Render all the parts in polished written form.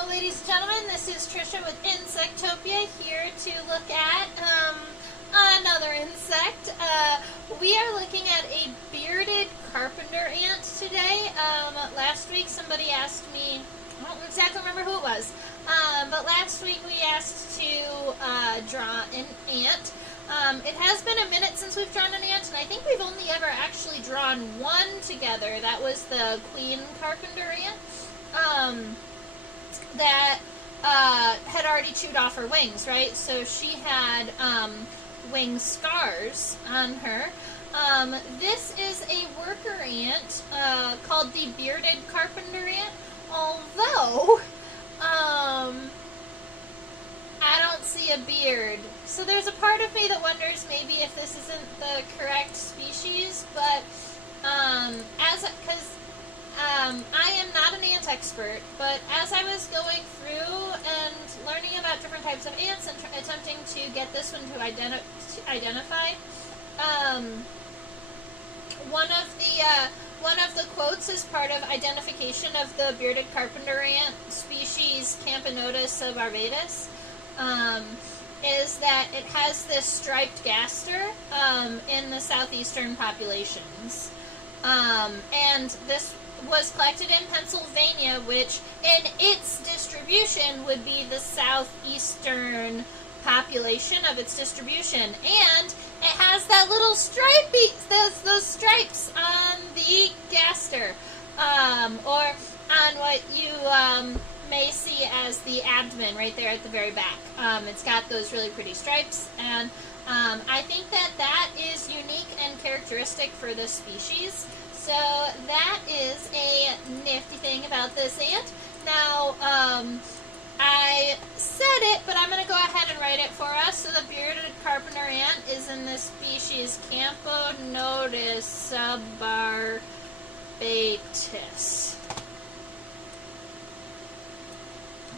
Hello ladies and gentlemen, this is Trisha with Insectopia here to look at another insect. We are looking at a bearded carpenter ant today. Last week somebody asked me, I don't exactly remember who it was, but last week we asked to draw an ant. It has been a minute since we've drawn an ant, and I think we've only ever actually drawn one together. That was the queen carpenter ant. That had already chewed off her wings, right? So she had wing scars on her. This is a worker ant called the bearded carpenter ant, although I don't see a beard. So there's a part of me that wonders maybe if this isn't the correct species, but I am not an ant expert, but as I was going through and learning about different types of ants and attempting to get this one to identify, one of the quotes as part of identification of the bearded carpenter ant species Camponotus subarbatus is that it has this striped gaster in the southeastern populations, and this was collected in Pennsylvania, which in its distribution would be the southeastern population of its distribution, and it has that little those stripes on the gaster, or on what you may see as the abdomen right there at the very back. It's got those really pretty stripes, and I think that is unique and characteristic for this species. So that is a nifty thing about this ant. Now, I said it, but I'm going to go ahead and write it for us. So the bearded carpenter ant is in the species Camponotus subarbatus.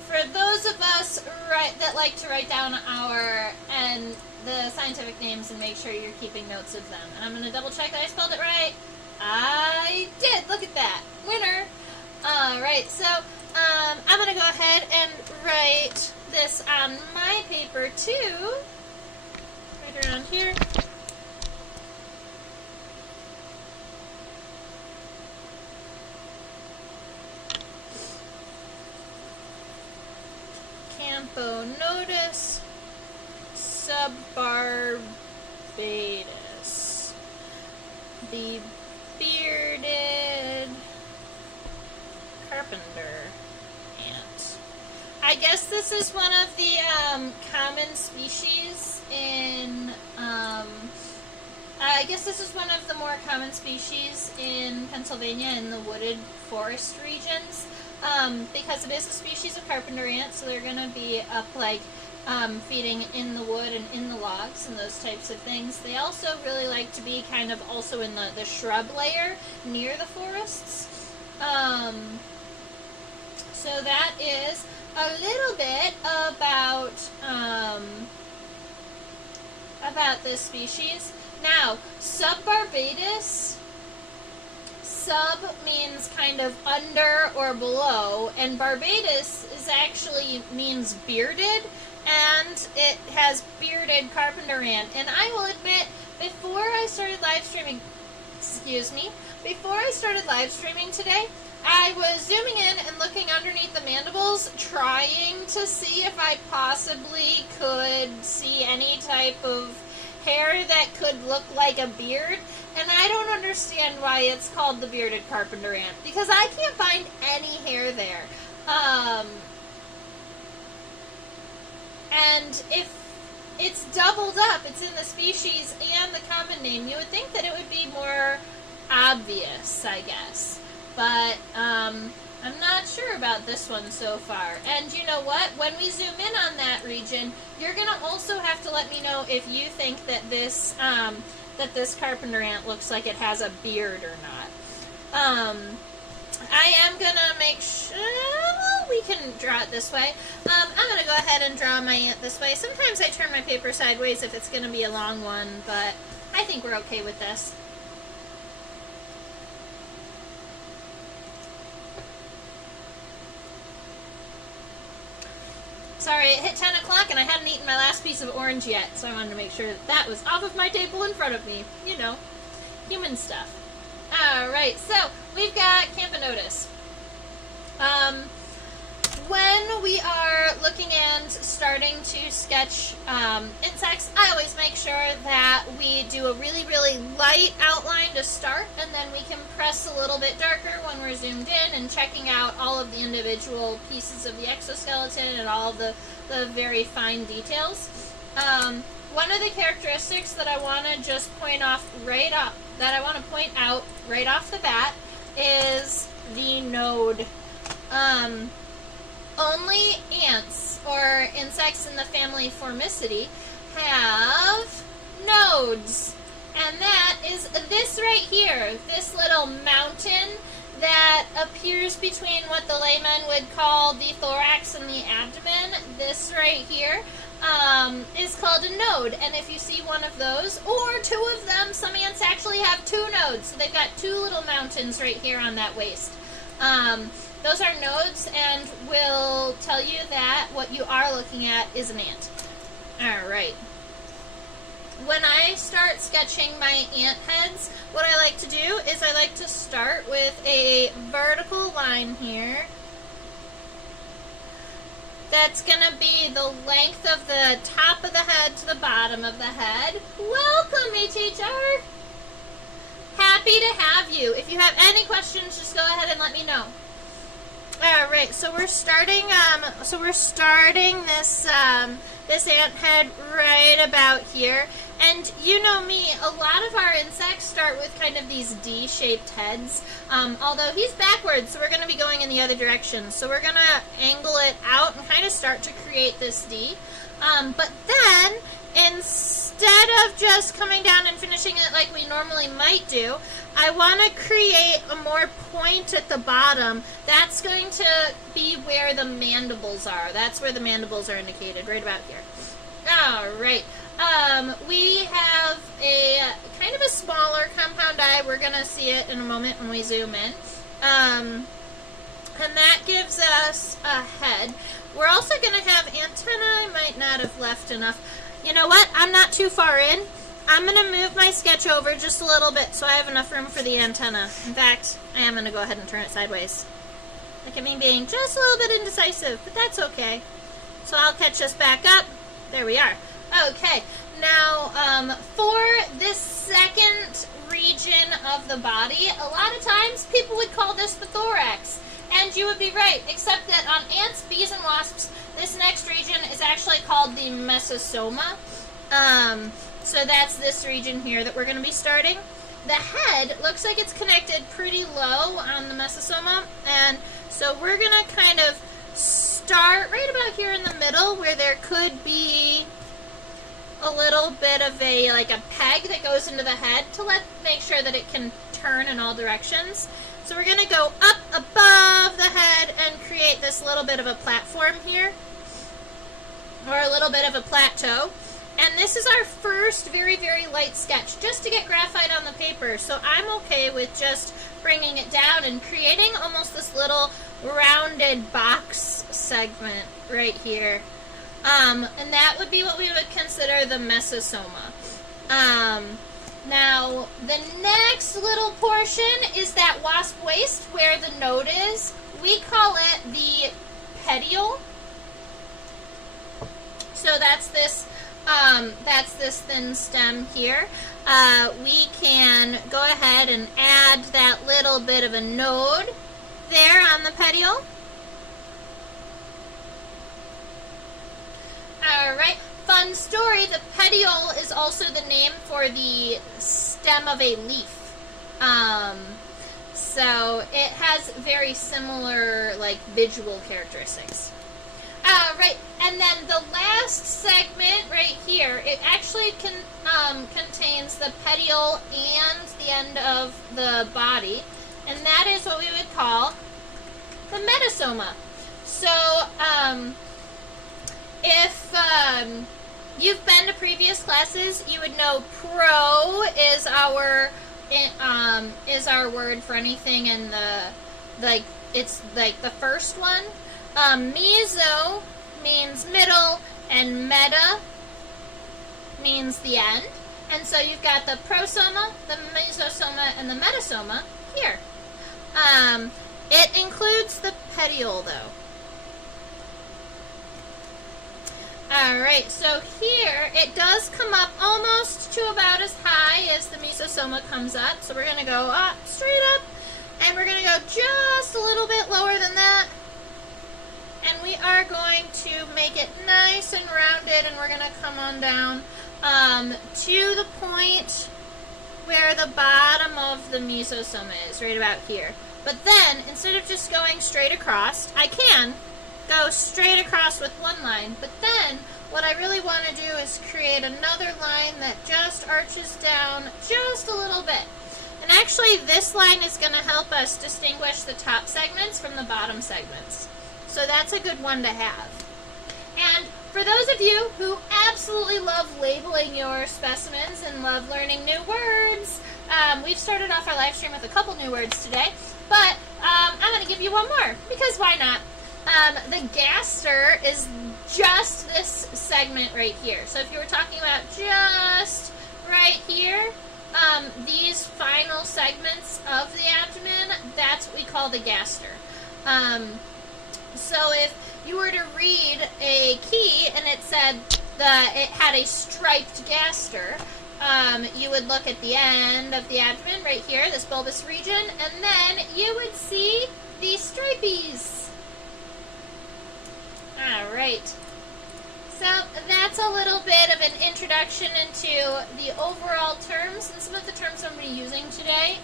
For those of us that like to write down the scientific names and make sure you're keeping notes of them. And I'm going to double check that I spelled it right. I did! Look at that! Winner! Alright, so I'm going to go ahead and write this on my paper too. Right around here. Camponotus subarbatus. The bearded carpenter ant. I guess this is one of the common species in I guess this is one of the more common species in Pennsylvania in the wooded forest regions, because it is a species of carpenter ant, so they're going to be up feeding in the wood and in the logs and those types of things. They also really like to be kind of also in the shrub layer near the forests. So that is a little bit about this species. Now, subarbatus, sub means kind of under or below, and barbatus means bearded, and it has bearded carpenter ant. And I will admit, before I started live streaming today, I was zooming in and looking underneath the mandibles, trying to see if I possibly could see any type of hair that could look like a beard, and I don't understand why it's called the bearded carpenter ant, because I can't find any hair there. And if it's doubled up, it's in the species and the common name, you would think that it would be more obvious, I guess. But I'm not sure about this one so far. And you know what? When we zoom in on that region, you're going to also have to let me know if you think that this carpenter ant looks like it has a beard or not. I am going to make sure we can draw it this way. I'm going to go ahead and draw my ant this way. Sometimes I turn my paper sideways if it's going to be a long one, but I think we're okay with this. Sorry, it hit 10 o'clock and I hadn't eaten my last piece of orange yet, so I wanted to make sure that was off of my table in front of me. You know, human stuff. Alright, so we've got Camponotus. When we are looking and starting to sketch insects, I always make sure that we do a really, really light outline to start, and then we can press a little bit darker when we're zoomed in and checking out all of the individual pieces of the exoskeleton and all of the very fine details. One of the characteristics that I want to just point out right off the bat is the node. Only ants or insects in the family Formicidae have nodes. And that is this right here, this little mountain that appears between what the layman would call the thorax and the abdomen. This right here is called a node. And if you see one of those, or two of them, some ants actually have two nodes. So they've got two little mountains right here on that waist. Those are nodes, and will tell you that what you are looking at is an ant. Alright. When I start sketching my ant heads, what I like to do is I like to start with a vertical line here. That's going to be the length of the top of the head to the bottom of the head. Welcome, me teacher! Happy to have you. If you have any questions, just go ahead and let me know. Alright, so we're starting this this ant head right about here. And you know me, a lot of our insects start with kind of these D-shaped heads. Although he's backwards, so we're going to be going in the other direction. So we're going to angle it out and kind of start to create this D. But then, instead of just coming down and finishing it like we normally might do, I want to create a more point at the bottom. That's going to be where the mandibles are. That's where the mandibles are indicated, right about here. Alright. We have a kind of a smaller compound eye. We're going to see it in a moment when we zoom in. And that gives us a head. We're also going to have antennae. I might not have left enough. You know what? I'm not too far in. I'm going to move my sketch over just a little bit so I have enough room for the antenna. In fact, I am going to go ahead and turn it sideways. Look at me being just a little bit indecisive, but that's okay. So I'll catch us back up. There we are. Okay, now for this second region of the body, a lot of times people would call this the thorax. And you would be right, except that on ants, bees, and wasps, this next region is actually called the mesosoma. So that's this region here that we're going to be starting. The head looks like it's connected pretty low on the mesosoma, and so we're going to kind of start right about here in the middle where there could be a little bit of a peg that goes into the head to make sure that it can turn in all directions. So we're going to go up above the head and create this little bit of a platform here, or a little bit of a plateau. And this is our first very, very light sketch, just to get graphite on the paper. So I'm okay with just bringing it down and creating almost this little rounded box segment right here. And that would be what we would consider the mesosoma. Now, the next little portion is that wasp waist where the node is. We call it the petiole. So that's this thin stem here. We can go ahead and add that little bit of a node there on the petiole. Alright, fun story, the petiole is also the name for the stem of a leaf. So it has very similar visual characteristics. Right, and then the last segment right here, it actually contains the petiole and the end of the body, and that is what we would call the metasoma. So, if you've been to previous classes, you would know pro is our word for anything in the it's the first one. Meso means middle, and meta means the end. And so you've got the prosoma, the mesosoma, and the metasoma here. It includes the petiole, though. Alright, so here it does come up almost to about as high as the mesosoma comes up. So we're going to go up, straight up, and we're going to go just a little bit lower than that. And we are going to make it nice and rounded, and we're going to come on down to the point where the bottom of the mesosoma is, right about here. But then, instead of just going straight across, I can go straight across with one line, but then what I really want to do is create another line that just arches down just a little bit. And actually this line is going to help us distinguish the top segments from the bottom segments. So that's a good one to have. And for those of you who absolutely love labeling your specimens and love learning new words, we've started off our live stream with a couple new words today, but I'm going to give you one more, because why not? The gaster is just this segment right here. So if you were talking about just right here, these final segments of the abdomen, that's what we call the gaster. So if you were to read a key and it said that it had a striped gaster, you would look at the end of the abdomen right here, this bulbous region, and then you would see the stripies. Alright, so that's a little bit of an introduction into the overall terms and some of the terms I'm going to be using today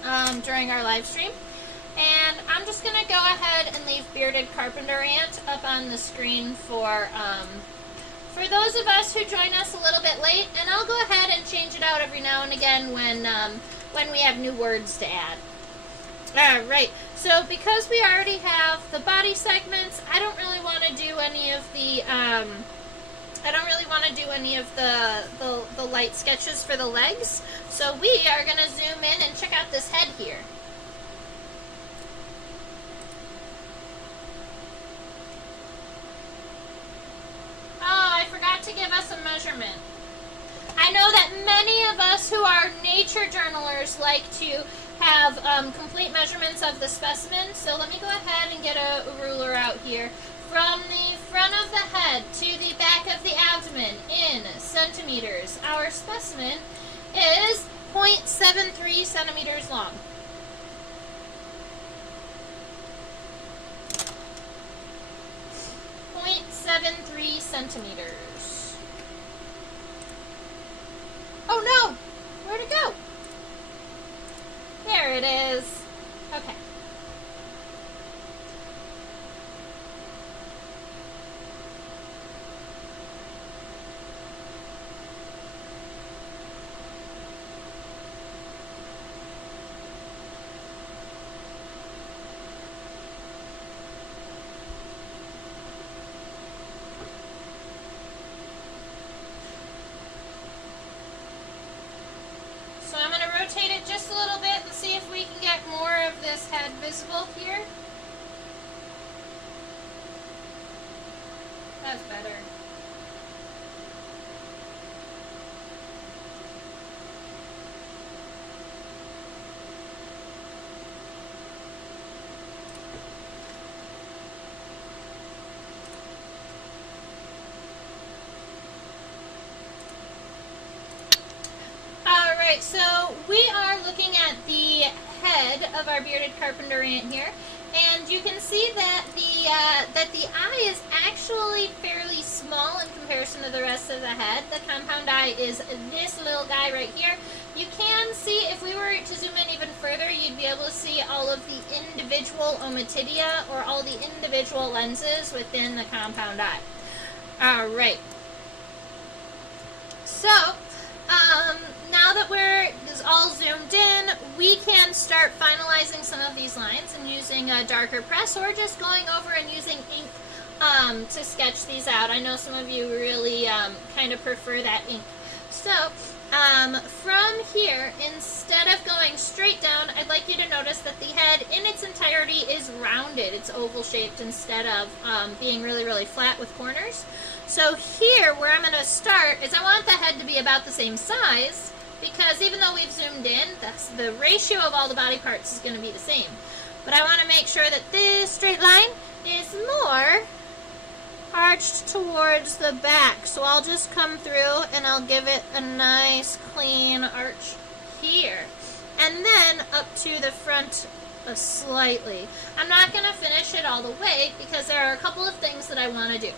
during our live stream. And I'm just going to go ahead and leave bearded carpenter ant up on the screen for those of us who join us a little bit late, and I'll go ahead and change it out every now and again when we have new words to add. Alright, so because we already have the body segments, I don't really want to do any of the light sketches for the legs. So we are going to zoom in and check out this head here. Oh, I forgot to give us a measurement. I know that many of us who are nature journalers like to have complete measurements of the specimen, so let me go ahead and get a ruler out here. From the front of the head to the back of the abdomen in centimeters, our specimen is 0.73 centimeters long. Centimeters. Oh no! Where'd it go? There it is. Okay. Rotate it just a little bit and see if we can get more of this head visible here. That's better. Alright, so we are looking at the head of our bearded carpenter ant here, and you can see that the eye is actually fairly small in comparison to the rest of the head. The compound eye is this little guy right here. You can see, if we were to zoom in even further, you'd be able to see all of the individual ommatidia, or all the individual lenses within the compound eye. Alright. So, now that we're all zoomed in, we can start finalizing some of these lines and using a darker press, or just going over and using ink to sketch these out. I know some of you really kind of prefer that ink. So, from here, instead of going straight down, I'd like you to notice that the head in its entirety parity is rounded. It's oval shaped instead of being really, really flat with corners. So here, where I'm going to start is I want the head to be about the same size, because even though we've zoomed in, the ratio of all the body parts is going to be the same. But I want to make sure that this straight line is more arched towards the back. So I'll just come through and I'll give it a nice clean arch here. And then up to the front slightly. I'm not going to finish it all the way because there are a couple of things that I want to do.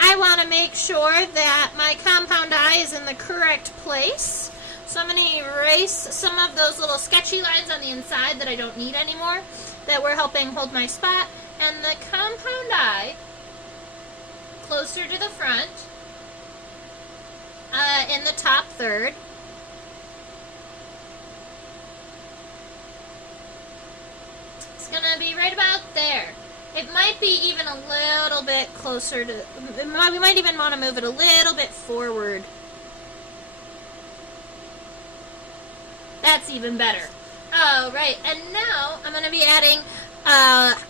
I want to make sure that my compound eye is in the correct place. So I'm going to erase some of those little sketchy lines on the inside that I don't need anymore, that were helping hold my spot. And the compound eye closer to the front, in the top third. It's going to be right about there. It might be even a little bit closer to, we might even want to move it a little bit forward. That's even better. Oh, right. And now I'm going to be adding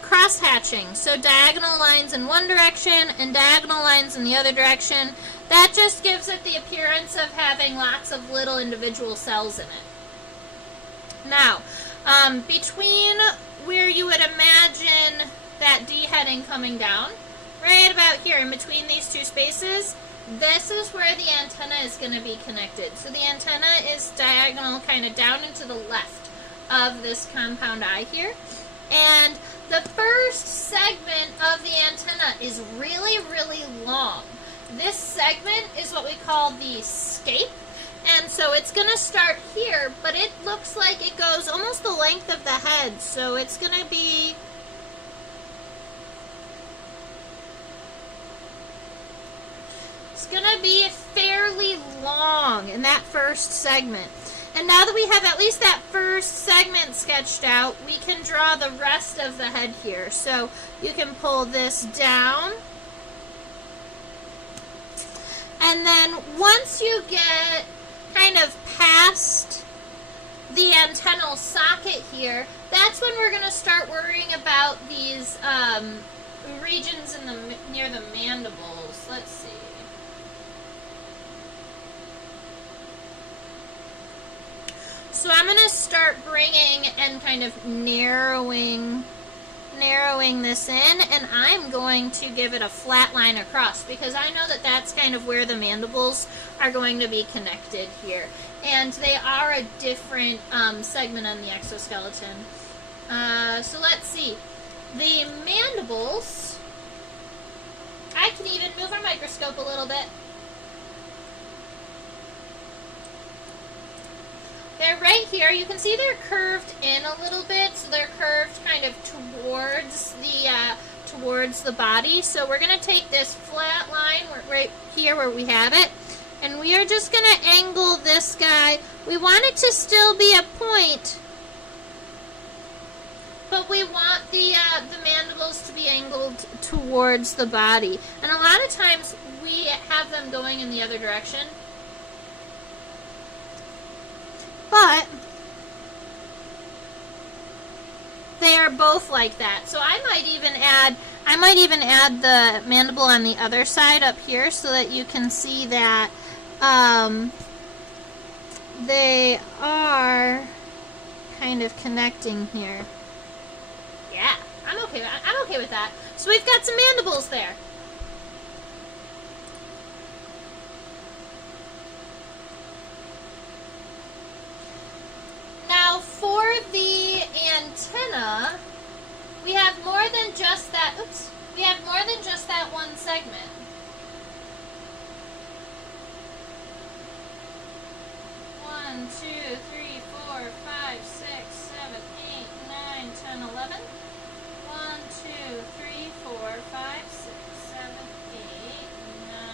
cross-hatching. So diagonal lines in one direction and diagonal lines in the other direction. That just gives it the appearance of having lots of little individual cells in it. Now, between where you would imagine that D heading coming down, right about here in between these two spaces, this is where the antenna is going to be connected. So the antenna is diagonal kind of down and to the left of this compound eye here. And the first segment of the antenna is really, really long. This segment is what we call the scape. And so it's going to start here, but it looks like it goes almost the length of the head. So it's going to be fairly long in that first segment. And now that we have at least that first segment sketched out, we can draw the rest of the head here. So you can pull this down. And then once you get kind of past the antennal socket here, that's when we're going to start worrying about these regions in near the mandibles. Let's see. So I'm going to start bringing and kind of narrowing this in, and I'm going to give it a flat line across because I know that that's kind of where the mandibles are going to be connected here. And they are a different segment on the exoskeleton. So let's see. The mandibles, I can even move our microscope a little bit. They're right here. You can see they're curved in a little bit, so they're curved kind of towards the body. So we're going to take this flat line right here where we have it, and we are just going to angle this guy. We want it to still be a point, but we want the mandibles to be angled towards the body. And a lot of times we have them going in the other direction. But they are both like that. So I might even add the mandible on the other side up here so that you can see that they are kind of connecting here. Yeah, I'm okay with that. So we've got some mandibles there. Now for the antenna, we have more than just that, one segment. One, 2, 3, 4, 5, 6, 7, 8, 9, 10, 11. 1, 2, 3, 4, 5, 6, 7, 8, 9,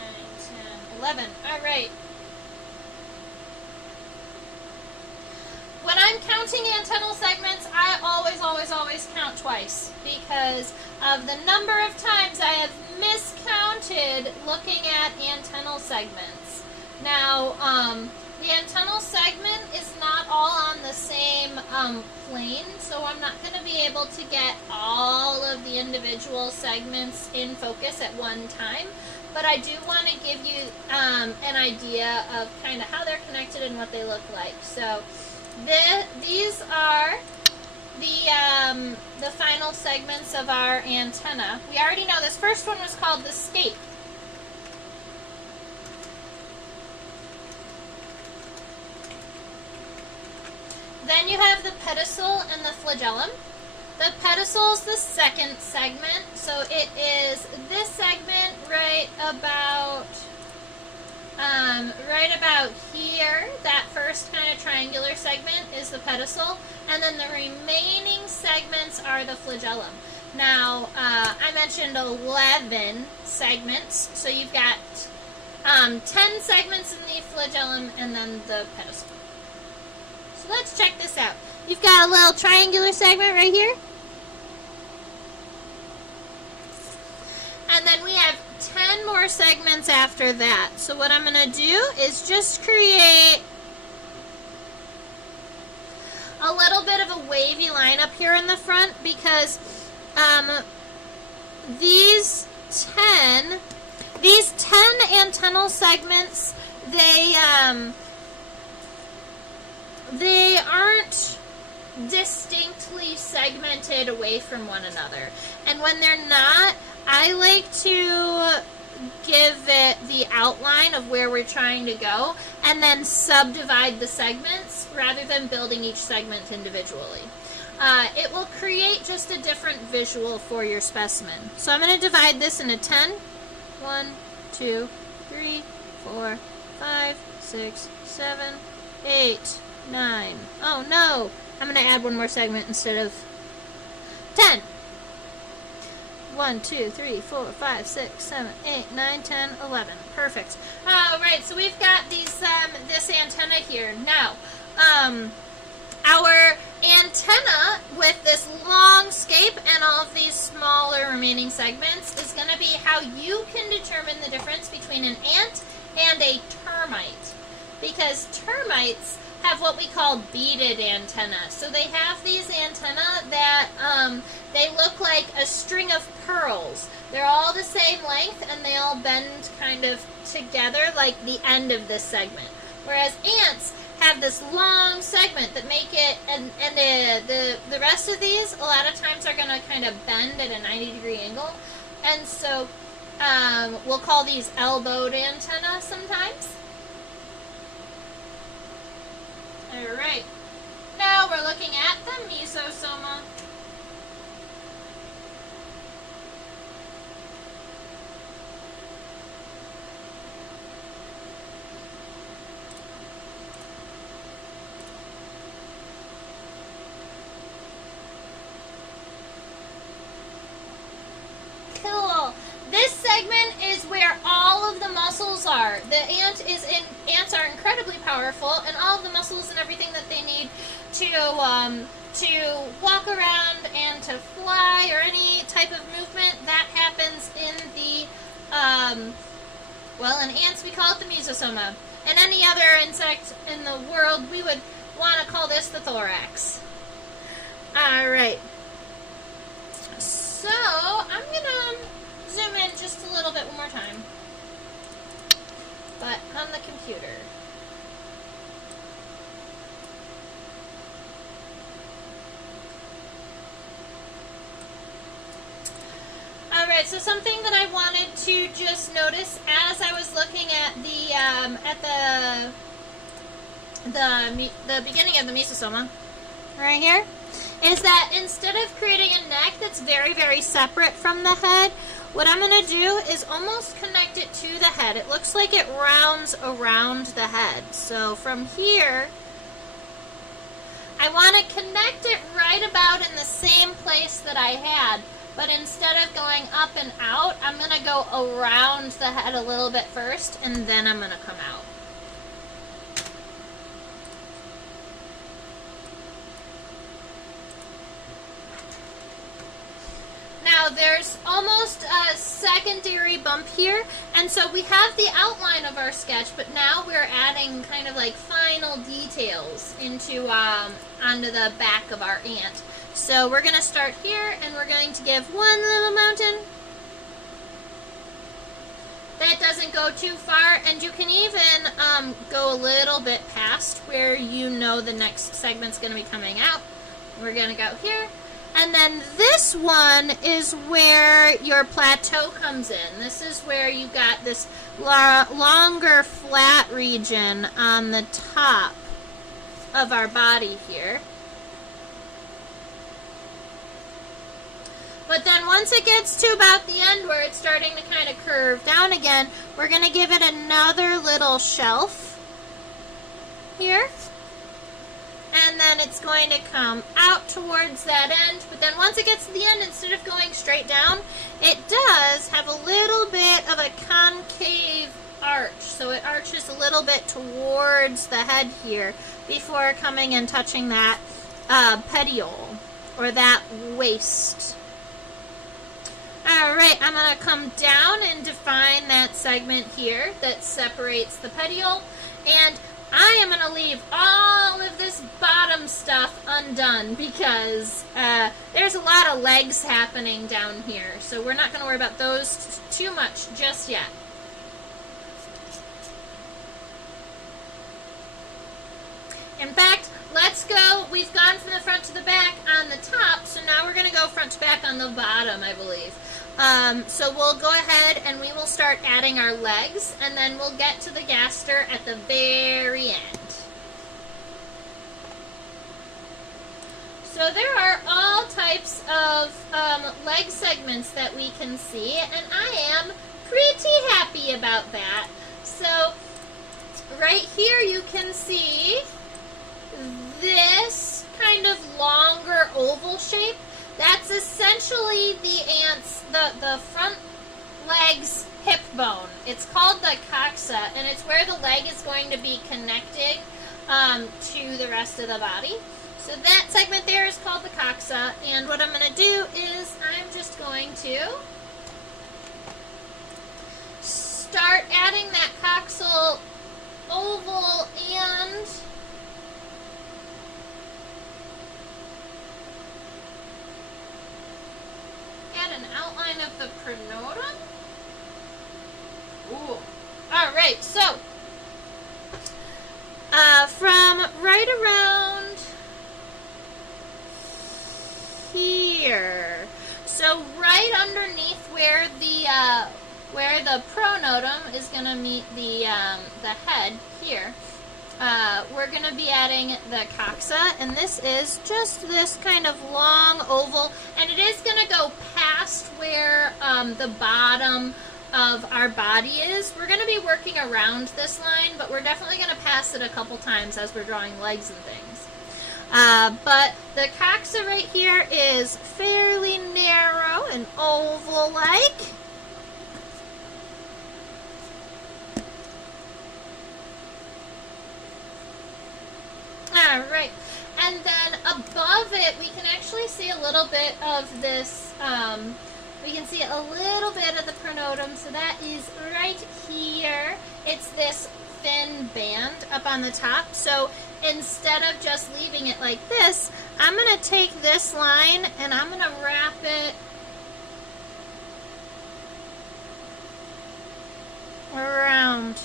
10, 11. All right. When I'm counting antennal segments, I always count twice because of the number of times I have miscounted looking at antennal segments. Now, The antennal segment is not all on the same plane, so I'm not going to be able to get all of the individual segments in focus at one time, but I do want to give you an idea of kind of how they're connected and what they look like. So these are the final segments of our antenna. We already know this first one was called the scape. Then you have the pedicel and the flagellum. The pedicel is the second segment, so it is this segment right about here. That first kind of triangular segment is the pedicel, and then the remaining segments are the flagellum. Now, I mentioned 11 segments, so you've got 10 segments in the flagellum and then the pedicel. So let's check this out. You've got a little triangular segment right here. And then we have 10 more segments after that. So what I'm going to do is just create a little bit of a wavy line up here in the front, because these 10 antennal segments, they aren't distinctly segmented away from one another. And when they're not, I like to give it the outline of where we're trying to go and then subdivide the segments rather than building each segment individually. It will create just a different visual for your specimen. So I'm going to divide this into 10. 1, 2, 3, 4, 5, 6, 7, 8, 9. Oh no! I'm going to add one more segment instead of 10. 1, 2, 3, 4, 5, 6, 7, 8, 9, 10, 11. Perfect. Alright, so we've got these this antenna here. Now, our antenna with this long scape and all of these smaller remaining segments is going to be how you can determine the difference between an ant and a termite. Because termites have what we call beaded antenna. So they have these antennae that they look like a string of pearls. They're all the same length and they all bend kind of together like the end of this segment. Whereas ants have this long segment that make it, and the rest of these a lot of times are going to kind of bend at a 90-degree angle. And so we'll call these elbowed antenna sometimes. Alright, now we're looking at the mesosoma. Cool. This segment is where all of the muscles are. Ants are incredibly powerful, and all of the muscles and everything that they need to walk around and to fly or any type of movement, that happens in the in ants we call it the mesosoma. And any other insect in the world, we would want to call this the thorax. Alright. So, I'm going to zoom in just a little bit one more time. But on the computer. Alright, so something that I wanted to just notice as I was looking at the beginning of the mesosoma, right here, is that instead of creating a neck that's very, very separate from the head, what I'm going to do is almost connect it to the head. It looks like it rounds around the head. So from here, I want to connect it right about in the same place that I had. But instead of going up and out, I'm going to go around the head a little bit first, and then I'm going to come out. Now, Now there's almost a secondary bump here, and so we have the outline of our sketch, but now we're adding kind of like final details into onto the back of our ant. So we're going to start here, and we're going to give one little mountain. That doesn't go too far, and you can even go a little bit past where you know the next segment's going to be coming out. We're going to go here. And then this one is where your plateau comes in. This is where you've got this longer flat region on the top of our body here. But then once it gets to about the end where it's starting to kind of curve down again, we're going to give it another little shelf here. And then it's going to come out towards that end. But then once it gets to the end, instead of going straight down, it does have a little bit of a concave arch. So it arches a little bit towards the head here before coming and touching that petiole or that waist. Alright, I'm going to come down and define that segment here that separates the petiole. And I am going to leave all of this bottom stuff undone because there's a lot of legs happening down here. So we're not going to worry about those too much just yet. In fact, let's go. We've gone from the front to the back on the top, so now we're going to go front to back on the bottom, I believe. So we'll go ahead and we will start adding our legs, and then we'll get to the gaster at the very end. So there are all types of leg segments that we can see, and I am pretty happy about that. So right here you can see this kind of longer oval shape. That's essentially the ant's, the front leg's hip bone. It's called the coxa, and it's where the leg is going to be connected to the rest of the body. So that segment there is called the coxa, and what I'm going to do is I'm just going to start adding that coxal oval and an outline of the pronotum. Ooh. Alright, so from right around here, so right underneath where the pronotum is going to meet the head here, we're going to be adding the coxa, and this is just this kind of long oval, and it is going to go past where the bottom of our body is. We're going to be working around this line, but we're definitely going to pass it a couple times as we're drawing legs and things. But the coxa right here is fairly narrow and oval-like. Alright, and then above it we can actually see a little bit of this, we can see a little bit of the pronotum, so that is right here. It's this thin band up on the top, so instead of just leaving it like this, I'm going to take this line and I'm going to wrap it around.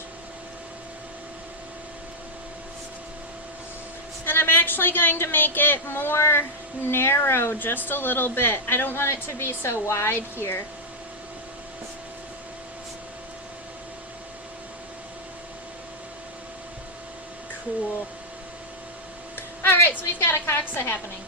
And I'm actually going to make it more narrow just a little bit. I don't want it to be so wide here. Cool. Alright, so we've got a coxa happening.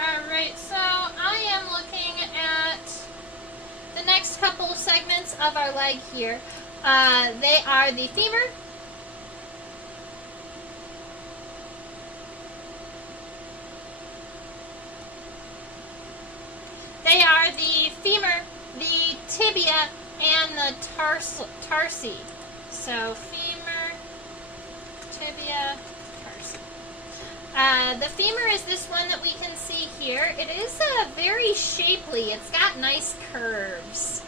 Alright, so I am looking at the next couple of segments of our leg here. They are the femur, tibia and the tarsi. So femur, tibia, tarsi. The femur is this one that we can see here. It is very shapely. It's got nice curves.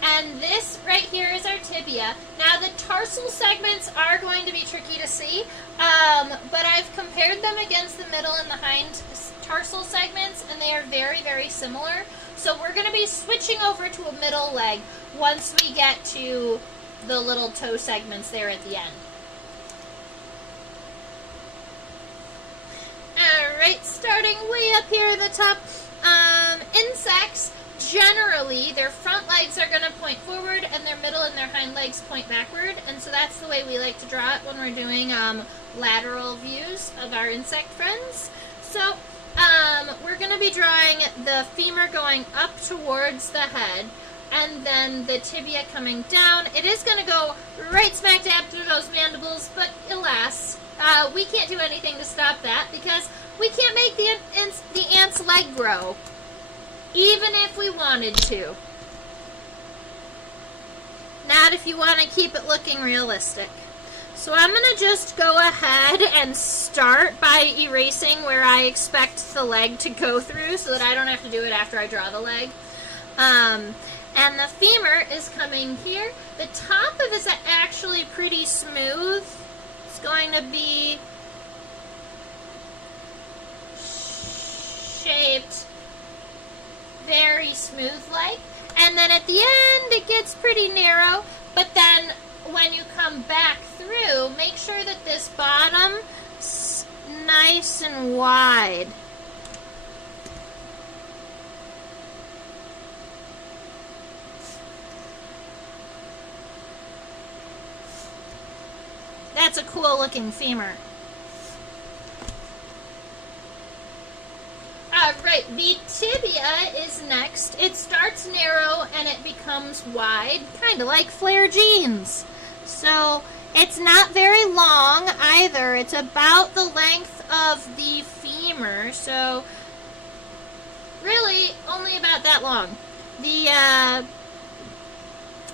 And this right here is our tibia. Now the tarsal segments are going to be tricky to see, but I've compared them against the middle and the hind tarsal segments, and they are very, very similar. So we're going to be switching over to a middle leg once we get to the little toe segments there at the end. Alright, starting way up here at the top, insects, generally, their front legs are going to point forward and their middle and their hind legs point backward, and so that's the way we like to draw it when we're doing lateral views of our insect friends. So we're going to be drawing the femur going up towards the head, and then the tibia coming down. It is going to go right smack dab through those mandibles, but alas, we can't do anything to stop that because we can't make the ant's leg grow, even if we wanted to. Not if you want to keep it looking realistic. So I'm going to just go ahead and start by erasing where I expect the leg to go through so that I don't have to do it after I draw the leg. And the femur is coming here. The top of it is actually pretty smooth. It's going to be shaped very smooth-like. And then at the end, it gets pretty narrow. But then when you come back through, make sure that this bottom's nice and wide. That's a cool looking femur. Alright, the tibia is next. It starts narrow and it becomes wide, kind of like flare jeans. So it's not very long either. It's about the length of the femur, so really only about that long. The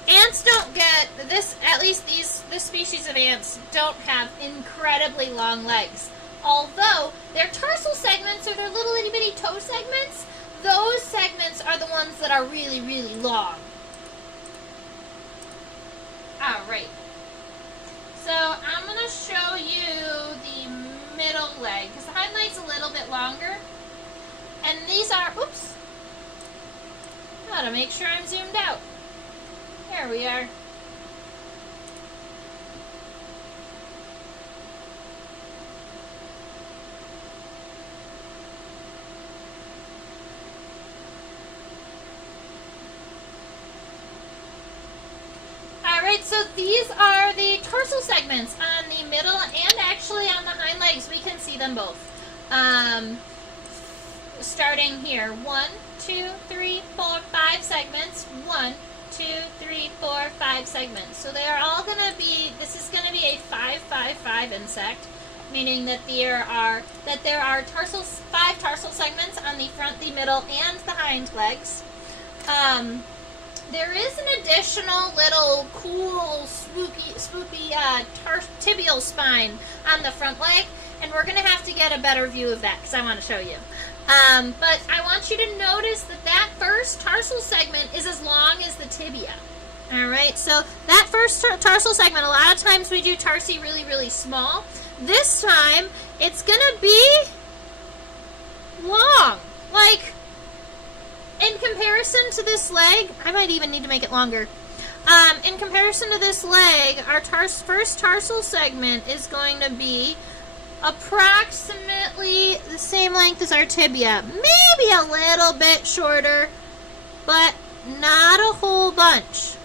ants don't get this, at least this species of ants don't have incredibly long legs. Although their tarsal segments or their little itty bitty toe segments, those segments are the ones that are really, really long. Alright. So I'm going to show you the middle leg, because the hind leg's a little bit longer. And these are, oops, gotta make sure I'm zoomed out. There we are. Alright, so these are the tarsal segments on the middle and actually on the hind legs. We can see them both. Starting here, 1, 2, 3, 4, 5 segments. 1, 2, 3, 4, 5 segments. So they are all going to be, this is going to be a 5-5-5 insect, meaning that there are 5 tarsal segments on the front, the middle, and the hind legs. There is an additional little cool, swoopy tibial spine on the front leg, and we're going to have to get a better view of that because I want to show you. But I want you to notice that first tarsal segment is as long as the tibia. Alright, so that first tarsal segment, a lot of times we do tarsi really, really small. This time, it's going to be long. Like, in comparison to this leg, I might even need to make it longer. In comparison to this leg, our first tarsal segment is going to be approximately the same length as our tibia. Maybe a little bit shorter, but not a whole bunch.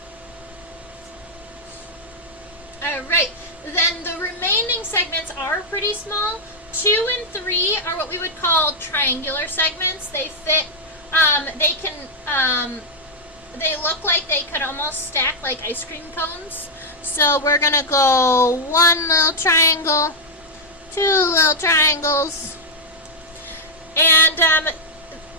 Alright, then the remaining segments are pretty small. 2 and 3 are what we would call triangular segments. They fit, they look like they could almost stack like ice cream cones. So we're going to go 1 little triangle, 2 little triangles, and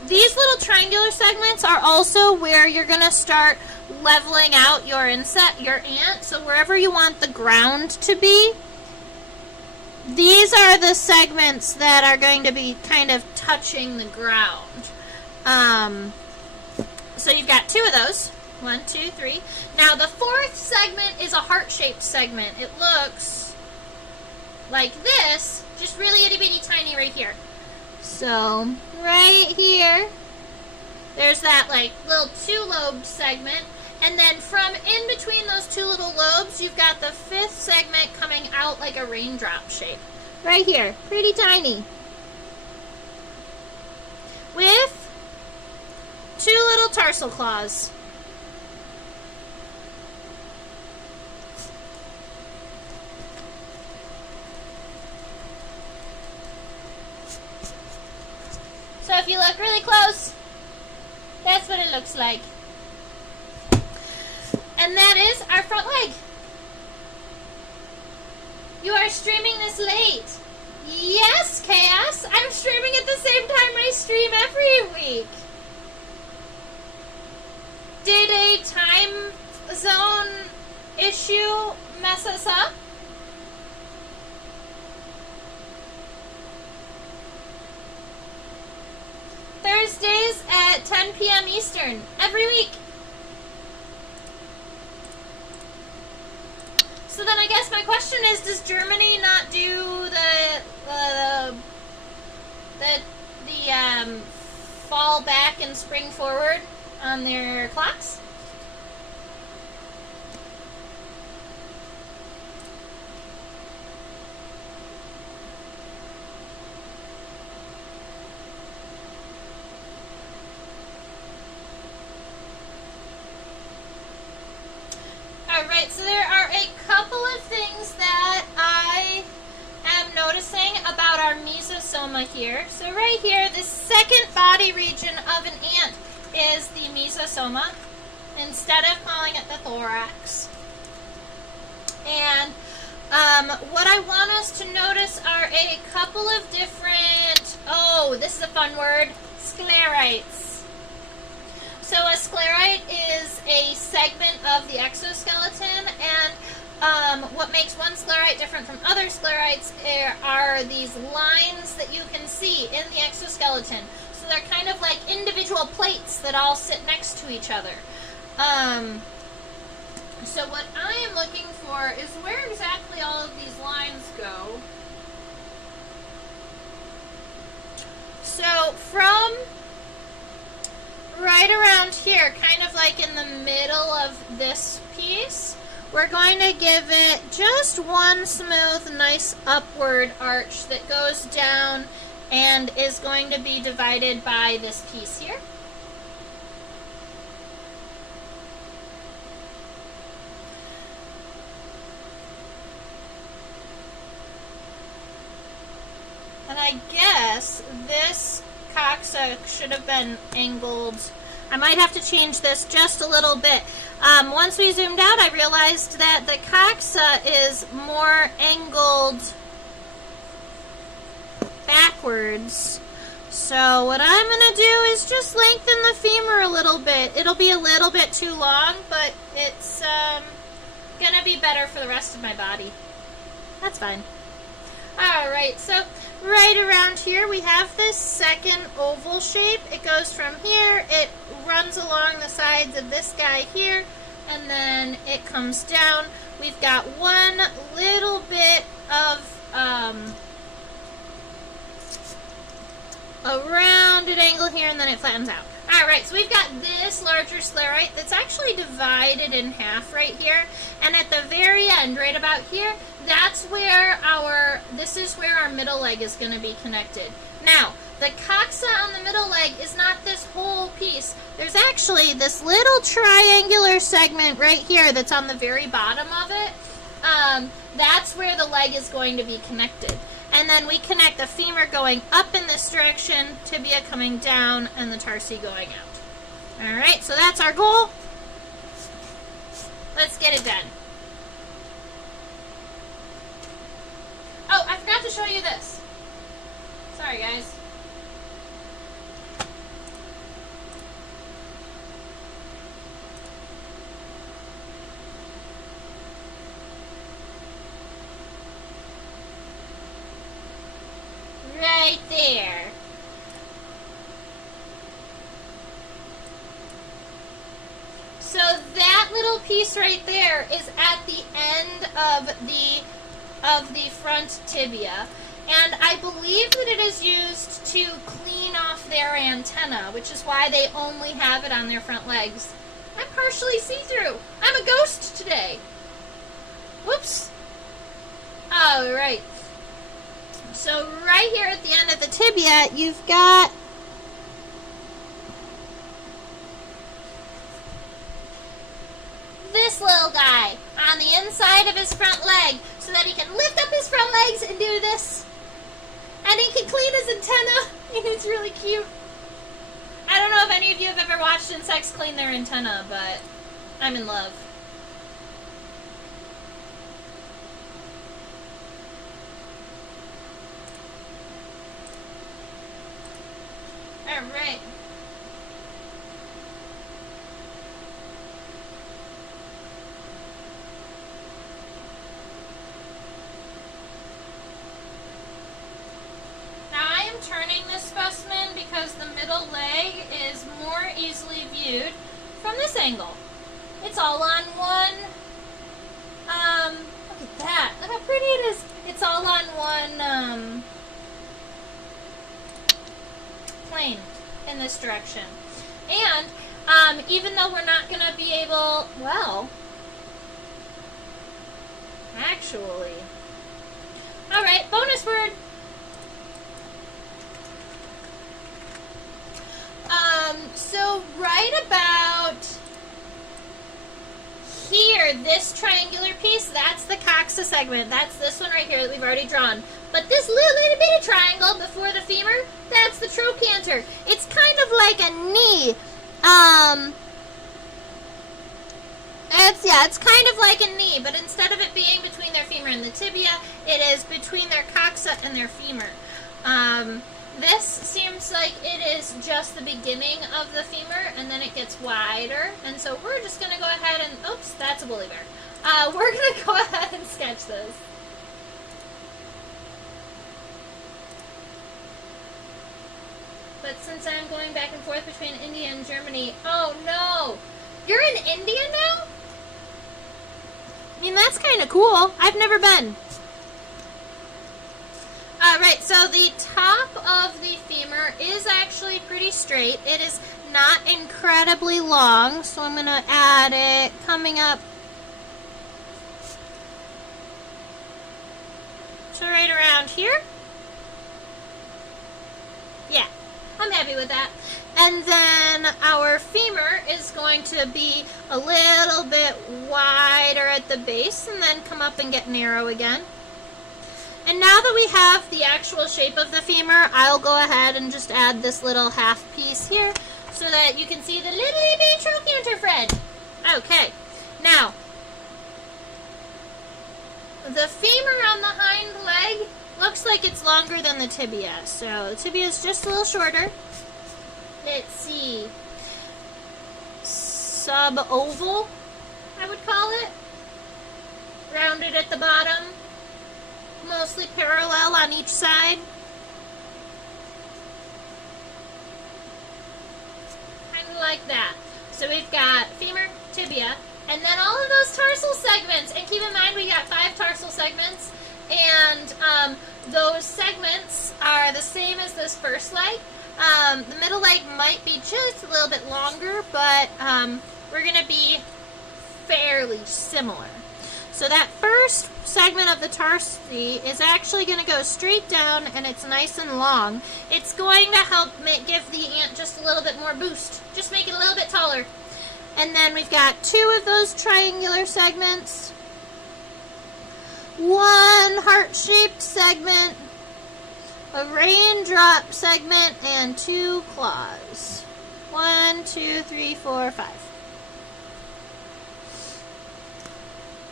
these little triangular segments are also where you're going to start leveling out your ant. So wherever you want the ground to be, these are the segments that are going to be kind of touching the ground. So you've got 2 of those. 1, 2, 3. Now the 4th segment is a heart-shaped segment. It looks like this, just really itty bitty tiny right here. So right here, there's that like little 2-lobed segment, and then from in between those 2 little lobes, you've got the 5th segment coming out like a raindrop shape. Right here, pretty tiny. With 2 little tarsal claws. So if you look really close, that's what it looks like. And that is our front leg. You are streaming this late. Yes, Chaos. I'm streaming at the same time I stream every week. Did a time zone issue mess us up? Thursdays at 10 p.m. Eastern, every week. So then I guess my question is, does Germany not do the fall back and spring forward on their clocks? Alright, so there are a couple of things that I am noticing about our mesosoma here. So right here, the second body region of an ant is the mesosoma, instead of calling it the thorax. And what I want us to notice are a couple of different, oh, this is a fun word, sclerites. So a sclerite is a segment of the exoskeleton, and what makes one sclerite different from other sclerites are these lines that you can see in the exoskeleton. So they're kind of like individual plates that all sit next to each other. So what I am looking for is where exactly all of these lines go. So from right around here, kind of like in the middle of this piece, we're going to give it just one smooth, nice upward arch that goes down and is going to be divided by this piece here. And I guess this coxa should have been angled. I might have to change this just a little bit. Once we zoomed out, I realized that the coxa is more angled backwards. So what I'm going to do is just lengthen the femur a little bit. It'll be a little bit too long, but it's going to be better for the rest of my body. That's fine. Alright, so right around here we have this second oval shape. It goes from here, it runs along the sides of this guy here, and then it comes down. We've got one little bit of a rounded angle here, and then it flattens out. Alright, so we've got this larger sclerite that's actually divided in half right here, and at the very end, right about here, that's where this is where our middle leg is going to be connected. Now, the coxa on the middle leg is not this whole piece. There's actually this little triangular segment right here that's on the very bottom of it. That's where the leg is going to be connected. And then we connect the femur going up in this direction, tibia coming down, and the tarsi going out. Alright, so that's our goal. Let's get it done. Oh, I forgot to show you this. Sorry, guys. there. So that little piece right there is at the end of the front tibia. And I believe that it is used to clean off their antenna, which is why they only have it on their front legs. I'm partially see-through. I'm a ghost today. Whoops. All right. So right here at the end of the tibia, you've got this little guy on the inside of his front leg so that he can lift up his front legs and do this. And he can clean his antenna. It's really cute. I don't know if any of you have ever watched insects clean their antenna, but I'm in love. All right. Turning this specimen because the middle leg is more easily viewed from this angle. It's all on one, look at that. Look how pretty it is. It's all on one plane in this direction. And even though we're not going to be able, well, actually. All right, bonus word. So right about here, this triangular piece, that's the coxa segment. That's this one right here that we've already drawn. But this little bitty triangle before the femur, that's the trochanter. It's kind of like a knee. It's kind of like a knee, but instead of it being between their femur and the tibia, it is between their coxa and their femur. This seems like it is just the beginning of the femur, and then it gets wider. And so we're just going to go ahead and, oops, that's a woolly bear. We're going to go ahead and sketch this. But since I'm going back and forth between India and Germany, oh no! You're in India now? I mean, that's kind of cool. I've never been. Right, so the top of the femur is actually pretty straight. It is not incredibly long, so I'm going to add it coming up to right around here. Yeah, I'm happy with that. And then our femur is going to be a little bit wider at the base and then come up and get narrow again. And now that we have the actual shape of the femur, I'll go ahead and just add this little half piece here so that you can see the little bitty trochanter thread. Okay, now, the femur on the hind leg looks like it's longer than the tibia. So the tibia is just a little shorter. Let's see, sub-oval, I would call it. Rounded at the bottom. Mostly parallel on each side. Kind of like that. So we've got femur, tibia, and then all of those tarsal segments. And keep in mind we got 5 tarsal segments, and those segments are the same as this first leg. The middle leg might be just a little bit longer, but we're going to be fairly similar. So that first segment of the tarsi is actually going to go straight down, and it's nice and long. It's going to help give the ant just a little bit more boost. Just make it a little bit taller. And then we've got 2 of those triangular segments. 1 heart-shaped segment. A raindrop segment, and 2 claws. 1, 2, 3, 4, 5.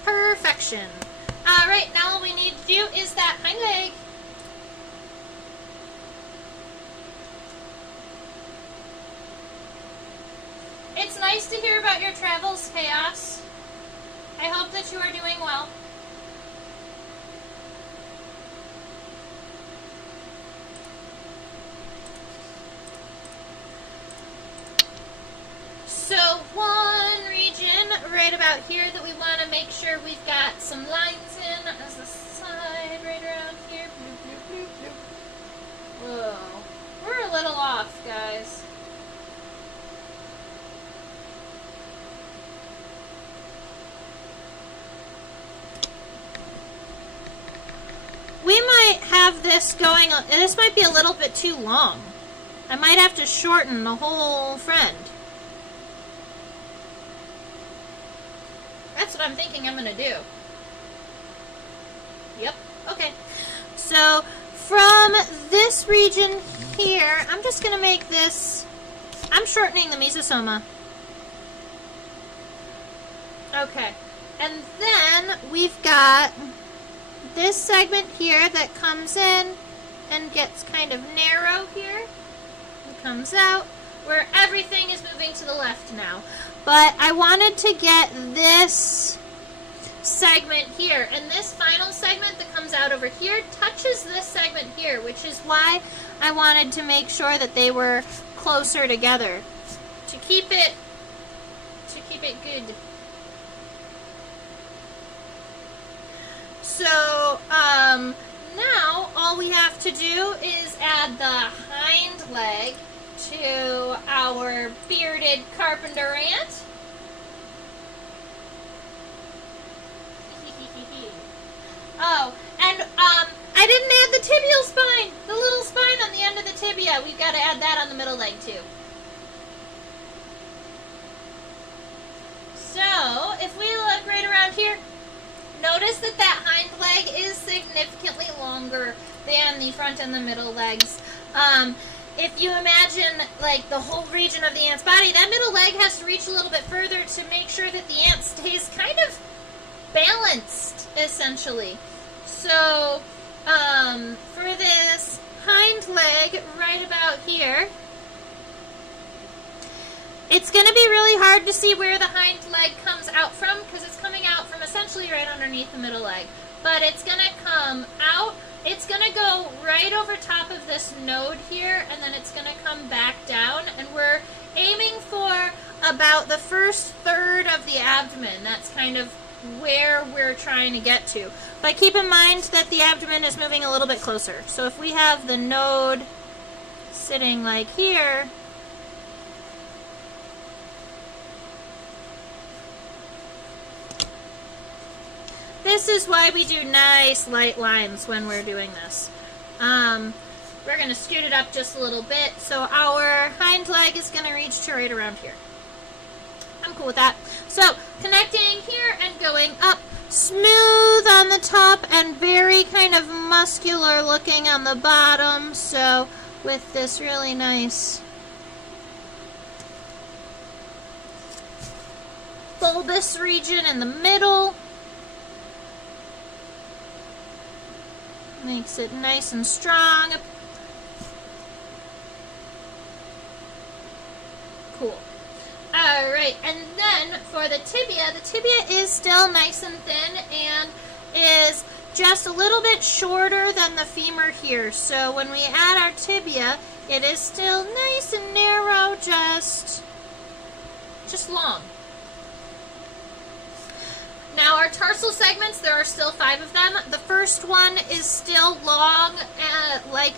Perfection. Alright, now all we need to do is that hind leg. It's nice to hear about your travels, Chaos. I hope that you are doing well. right about here that we want to make sure we've got some lines in as the side right around here. Bloop, bloop, bloop, bloop. Whoa. We're a little off, guys. We might have this going, this might be a little bit too long. I might have to shorten the whole friend. That's what I'm thinking I'm going to do. Yep, okay. So, from this region here, I'm just going to make this, I'm shortening the mesosoma. Okay, and then we've got this segment here that comes in and gets kind of narrow here. It comes out where everything is moving to the left now. But I wanted to get this segment here, and this final segment that comes out over here touches this segment here, which is why I wanted to make sure that they were closer together to keep it good. So now all we have to do is add the hind leg to our bearded carpenter ant. Oh, and I didn't add the tibial spine, the little spine on the end of the tibia. We've got to add that on the middle leg too. So if we look right around here, notice that that hind leg is significantly longer than the front and the middle legs. If you imagine like the whole region of the ant's body, that middle leg has to reach a little bit further to make sure that the ant stays kind of balanced, essentially. So for this hind leg right about here, it's going to be really hard to see where the hind leg comes out from because it's coming out from essentially right underneath the middle leg. But it's going to come out, it's going to go right over top of this node here, and then it's going to come back down. And we're aiming for about the first third of the abdomen. That's kind of where we're trying to get to. But keep in mind that the abdomen is moving a little bit closer. So if we have the node sitting like here, this is why we do nice light lines when we're doing this. We're going to scoot it up just a little bit. So our hind leg is going to reach to right around here. I'm cool with that. So connecting here and going up, smooth on the top and very kind of muscular looking on the bottom. So with this really nice bulbous region in the middle. Makes it nice and strong. Cool. Alright, and then for the tibia is still nice and thin and is just a little bit shorter than the femur here. So when we add our tibia, it is still nice and narrow, just long. Now our tarsal segments, there are still 5 of them. The first one is still long, like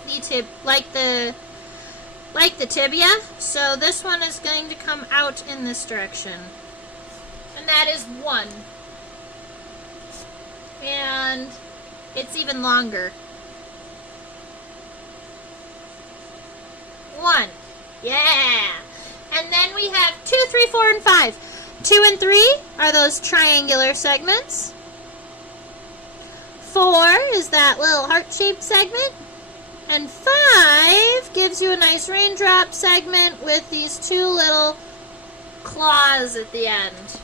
the tibia. So this one is going to come out in this direction, and that is 1. And it's even longer. 1, yeah. And then we have 2, 3, 4, and 5. 2 and 3 are those triangular segments. 4 is that little heart-shaped segment. And 5 gives you a nice raindrop segment with these 2 little claws at the end.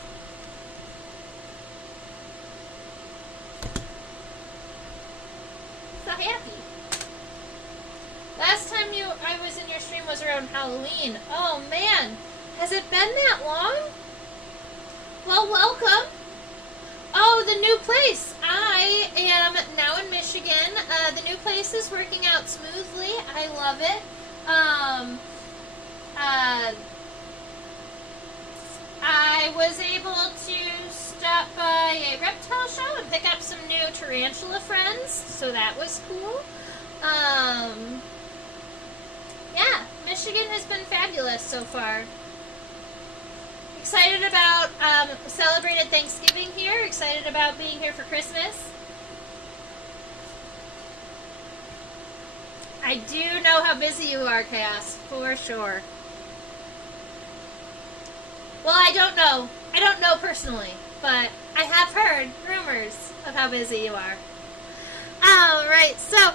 So happy. Last time I was in your stream was around Halloween. Oh man, has it been that long? Well, welcome. Oh, the new place. I am now in Michigan. The new place is working out smoothly. I love it. I was able to stop by a reptile show and pick up some new tarantula friends, so that was cool. Yeah, Michigan has been fabulous so far. Excited about celebrated Thanksgiving here, excited about being here for Christmas. I do know how busy you are, Chaos, for sure. Well, I don't know. I don't know personally, but I have heard rumors of how busy you are. Alright, so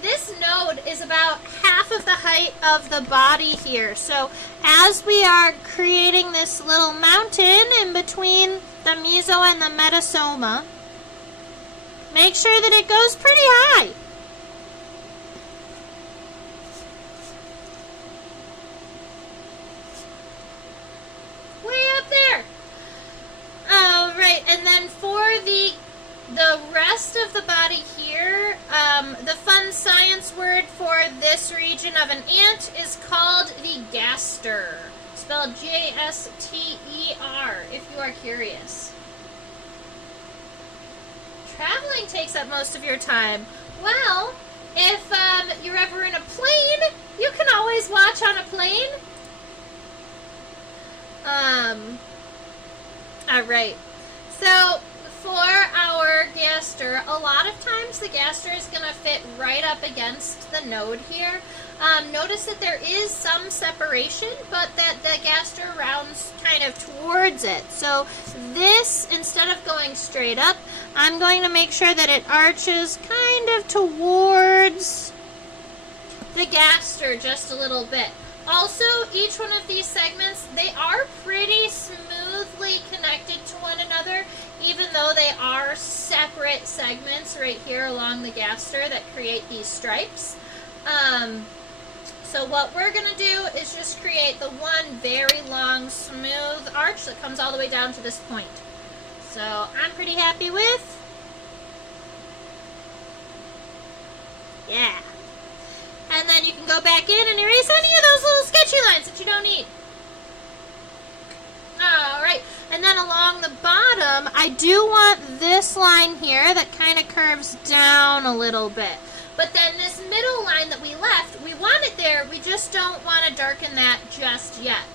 this node is about half of the height of the body here. So as we are creating this little mountain in between the meso and the metasoma, make sure that it goes pretty high. Way up there. Alright, and then for the rest of the body here, the fun science word for this region of an ant is called the gaster, spelled G-A-S-T-E-R, if you are curious. Traveling takes up most of your time. Well, if you're ever in a plane, you can always watch on a plane. Alright, so for our gaster, a lot of times the gaster is going to fit right up against the node here. Notice that there is some separation, but that the gaster rounds kind of towards it. So this, instead of going straight up, I'm going to make sure that it arches kind of towards the gaster just a little bit. Also, each one of these segments, they are pretty smoothly connected to one another, even though they are separate segments right here along the gaster that create these stripes. So what we're going to do is just create the one very long, smooth arch that comes all the way down to this point. So I'm pretty happy with. Yeah. And then you can go back in and erase any of those little sketchy lines that you don't need. Alright, and then along the bottom, I do want this line here that kind of curves down a little bit. But then this middle line that we left, we want it there, we just don't want to darken that just yet.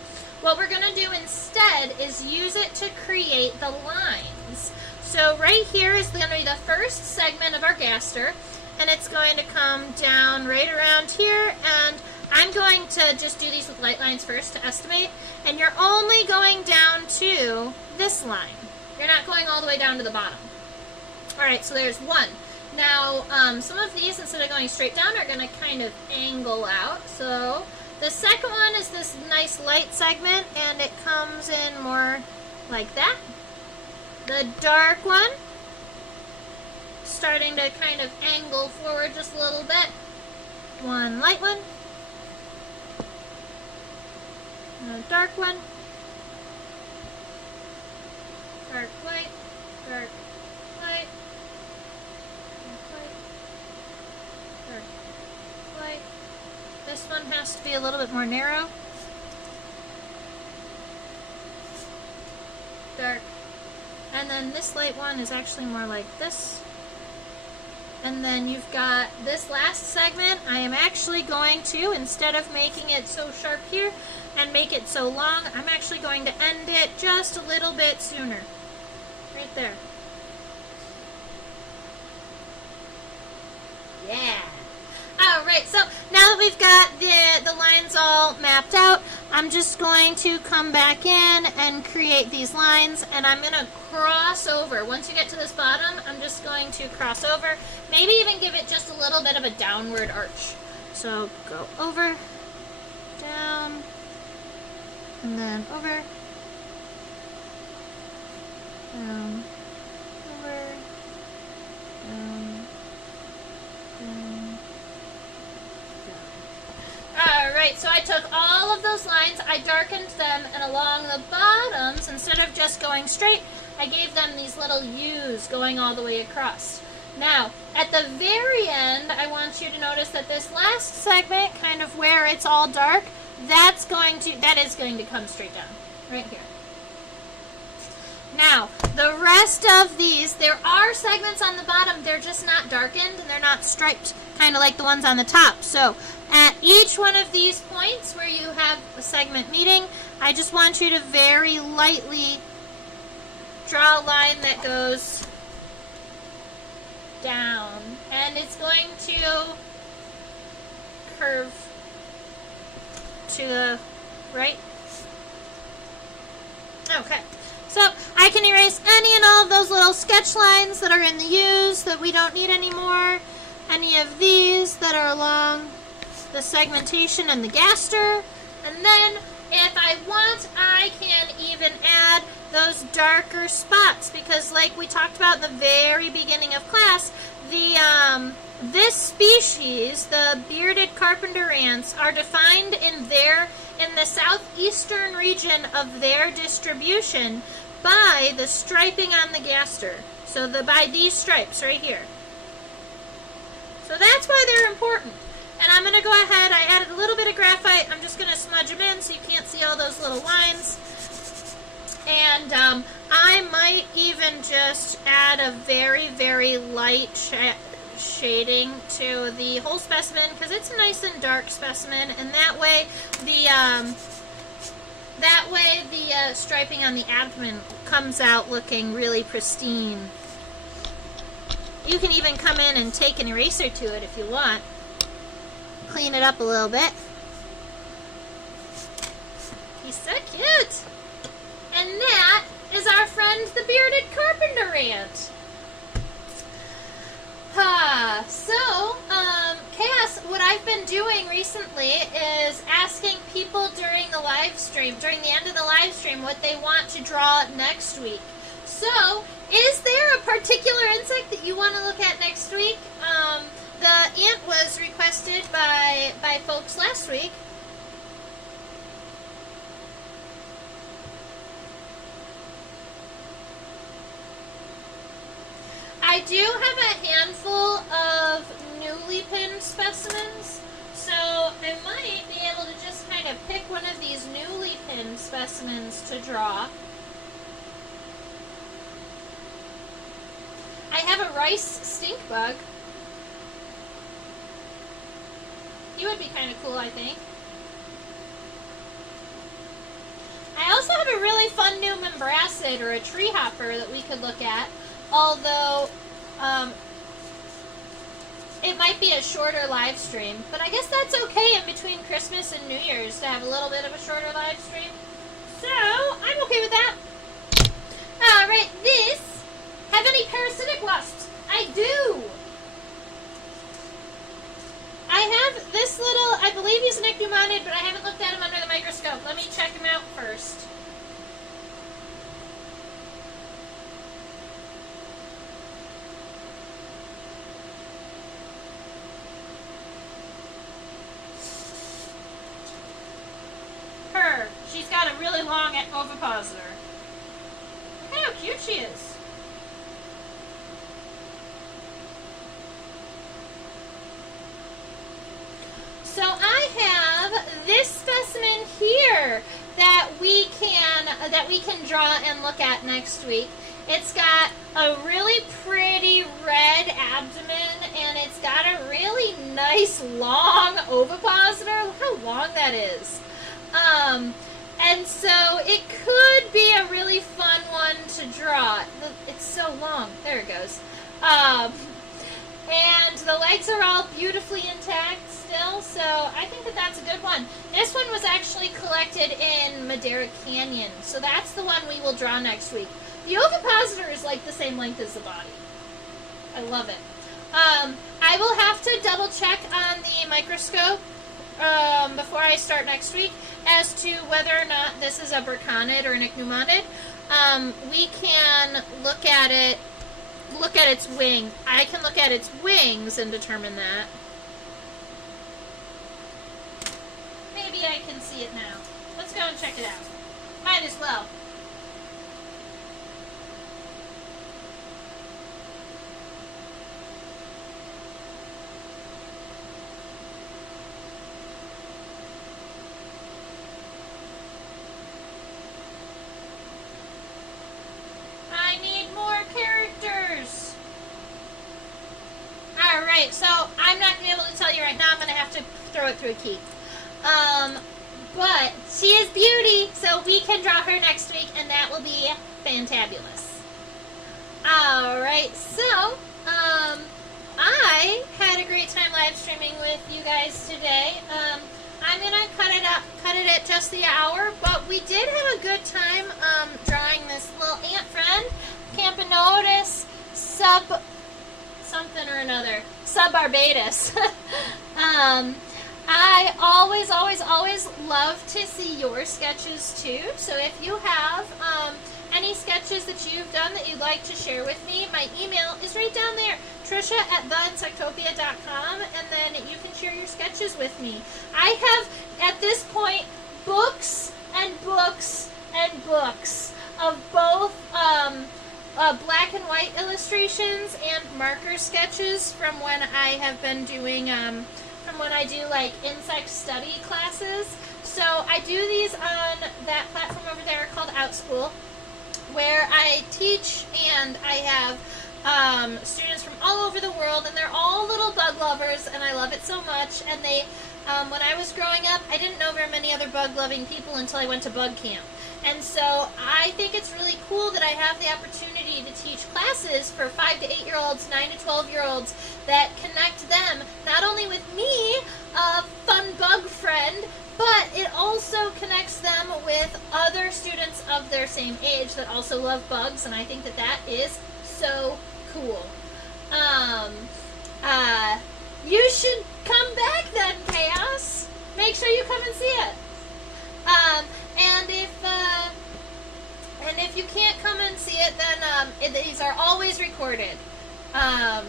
What we're going to do instead is use it to create the lines. So right here is going to be the first segment of our gaster, and it's going to come down right around here, and I'm going to just do these with light lines first to estimate, and you're only going down to this line. You're not going all the way down to the bottom. Alright, so there's one. Now, some of these, instead of going straight down, are going to kind of angle out. So the second one is this nice light segment, and it comes in more like that. The dark one, starting to kind of angle forward just a little bit. One light one. And a dark one. Dark light. Dark light. Dark light. This one has to be a little bit more narrow. Dark. And then this light one is actually more like this. And then you've got this last segment. I am actually going to, instead of making it so sharp here and make it so long, I'm actually going to end it just a little bit sooner. Right there. Yeah. Alright, so now that we've got the lines all mapped out, I'm just going to come back in and create these lines, and I'm going to cross over. Once you get to this bottom, I'm just going to cross over, maybe even give it just a little bit of a downward arch. So go over, down, and then over, down, over, down, down. Alright, so I took all of those lines, I darkened them, and along the bottoms, instead of just going straight, I gave them these little U's going all the way across. Now, at the very end, I want you to notice that this last segment, kind of where it's all dark, that is going to come straight down, right here. Now, the rest of these, there are segments on the bottom, they're just not darkened and they're not striped, kind of like the ones on the top. So, at each one of these points where you have a segment meeting, I just want you to very lightly draw a line that goes down. And it's going to curve to the right. Okay. So I can erase any and all of those little sketch lines that are in the U's that we don't need anymore. Any of these that are along the segmentation and the gaster. And then if I want, I can even add those darker spots because like we talked about in the very beginning of class, this species, the bearded carpenter ants, are defined in the southeastern region of their distribution by the striping on the gaster. So by these stripes right here. So that's why they're important. And I'm going to go ahead, I added a little bit of graphite. I'm just going to smudge them in so you can't see all those little lines. And I might even just add a very, very light shading to the whole specimen because it's a nice and dark specimen, and that way the striping on the abdomen comes out looking really pristine. You can even come in and take an eraser to it if you want. Clean it up a little bit. He's so cute! And that is our friend the bearded carpenter ant. So, Cass, what I've been doing recently is asking people during the live stream, during the end of the live stream, what they want to draw next week. So, is there a particular insect that you want to look at next week? The ant was requested by folks last week. I do have a handful of newly pinned specimens, so I might be able to just kind of pick one of these newly pinned specimens to draw. I have a rice stink bug. He would be kind of cool, I think. I also have a really fun new membracid or a tree hopper that we could look at. Although, it might be a shorter live stream. But I guess that's okay in between Christmas and New Year's to have a little bit of a shorter live stream. So, I'm okay with that. Alright, have any parasitic wasps? I do! I have this little, I believe he's an ectomonid, but I haven't looked at him under the microscope. Let me check him out first. She's got a really long ovipositor. Look how cute she is. So I have this specimen here that we can draw and look at next week. It's got a really pretty red abdomen and it's got a really nice long ovipositor. Look how long that is. And so it could be a really fun one to draw. It's so long. There it goes. And the legs are all beautifully intact still, so I think that that's a good one. This one was actually collected in Madera Canyon, so that's the one we will draw next week. The ovipositor is like the same length as the body. I love it. I will have to double check on the microscope before I start next week as to whether or not this is a Burconid or an Ichneummonid. We can look at its wing. I can look at its wings and determine that. Maybe I can see it now. Let's go and check it out. Might as well. Okay, so I'm not going to be able to tell you right now. I'm going to have to throw it through a key. But she is Beauty, so we can draw her next week, and that will be fantabulous. Alright, so, I had a great time live streaming with you guys today. I'm going to cut it at just the hour, but we did have a good time drawing this little ant friend, Camponotus something or another, subarbatus. I always love to see your sketches too, so if you have any sketches that you've done that you'd like to share with me, my email is right down there, Trisha@theinsectopia.com, and then you can share your sketches with me. I have, at this point, books and books and books of both black and white illustrations and marker sketches from when I have been doing, from when I do like insect study classes. So I do these on that platform over there called OutSchool, where I teach, and I have students from all over the world, and they're all little bug lovers, and I love it so much. And they, when I was growing up, I didn't know very many other bug loving people until I went to bug camp. And so I think it's really cool that I have the opportunity to teach classes for 5 to 8-year-olds, 9 to 12-year-olds, that connect them not only with me, a fun bug friend, but it also connects them with other students of their same age that also love bugs, and I think that that is so cool. You should come back then, Chaos. Make sure you come and see it. And if you can't come and see it, then these are always recorded. That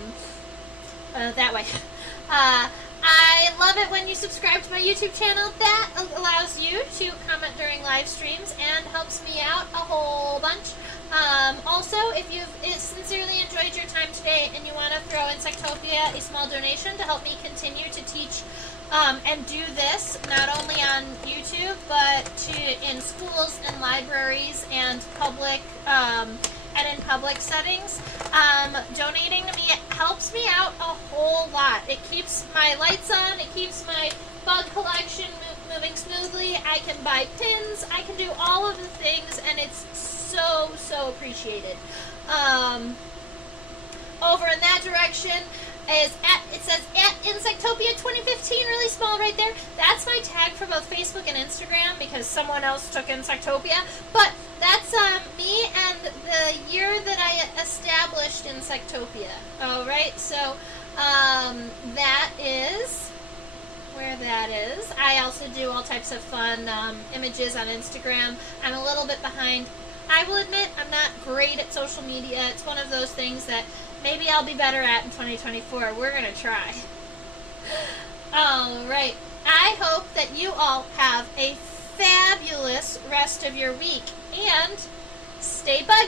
way. I love it when you subscribe to my YouTube channel. That allows you to comment during live streams and helps me out a whole bunch. Also, if you've sincerely enjoyed your time today and you want to throw Insectopia a small donation to help me continue to teach and do this, not only on YouTube, but in schools and libraries and public and in public settings, donating to me helps me out a whole lot. It keeps my lights on, it keeps my bug collection moving smoothly. I can buy pins, I can do all of the things, and it's so appreciated. Over in that direction is it says @Insectopia 2015, really small right there. That's my tag for both Facebook and Instagram because someone else took Insectopia. But that's me and the year that I established Insectopia. Alright, so that is where that is. I also do all types of fun images on Instagram. I'm a little bit behind. I will admit I'm not great at social media. It's one of those things that maybe I'll be better at in 2024. We're going to try. Alright. I hope that you all have a fabulous rest of your week. And stay buggy.